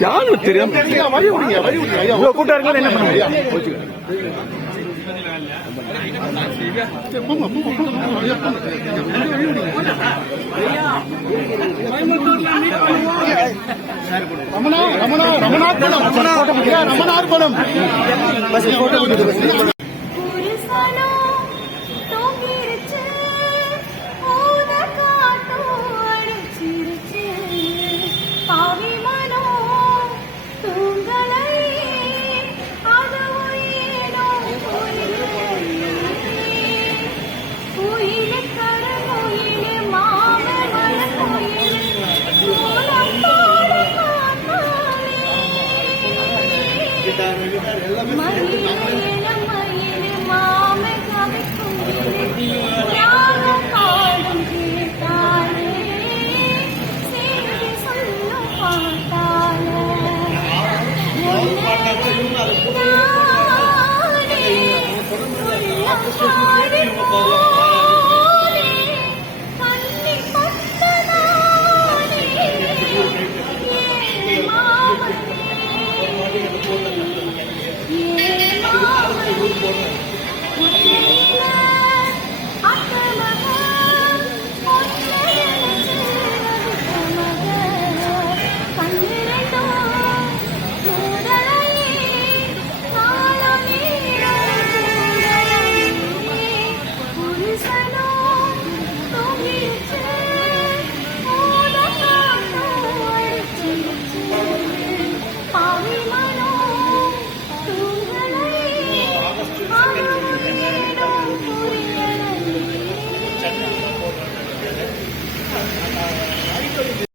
யாரும் தெரியாம கூட்டம் இருக்கலாம் என்ன பண்ணுவீங்க ரமணா ரமணா ரமணார் படம் ரமணார் படம் எல்லாமே করবেন